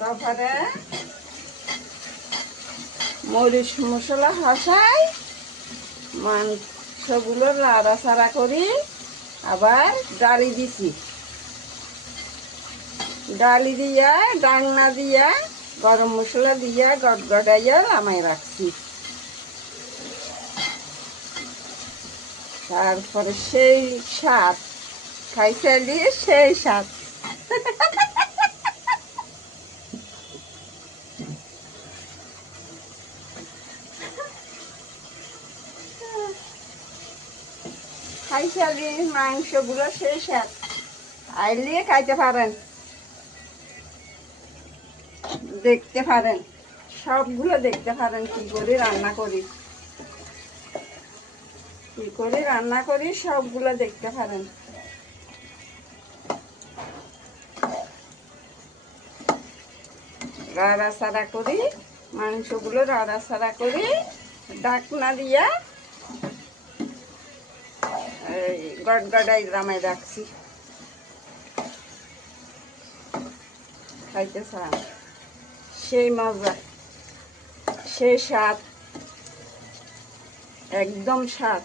তারপরে মরিচ মশলা হাসাই, মাংসগুলো নাড়াচাড়া করি, আবার ডালি দিছি, ডালি দিয়া ডাংনা দিয়া গরম মশলা দিয়া গড়গড়াইয়া নামাই রাখছি। তারপরে সেই স্বাদ খাইতে দিয়ে সেই স্বাদ। খাইতে মাংসগুলো সেই স্বাদ, আইলে খাইতে পারেন, দেখতে পারেন, সবগুলো দেখতে পারেন কি করে রান্না করি, কি করে রান্না করি সবগুলো দেখতে পারেন। রাড়াচাড়া করি, মাংসগুলো রাড়াচাড়া করি, ঢাকনা দিয়া গড়গড়াই রামাই রাখছি। খাইতে চান, সেই মজা, সেই স্বাদ, একদম স্বাদ।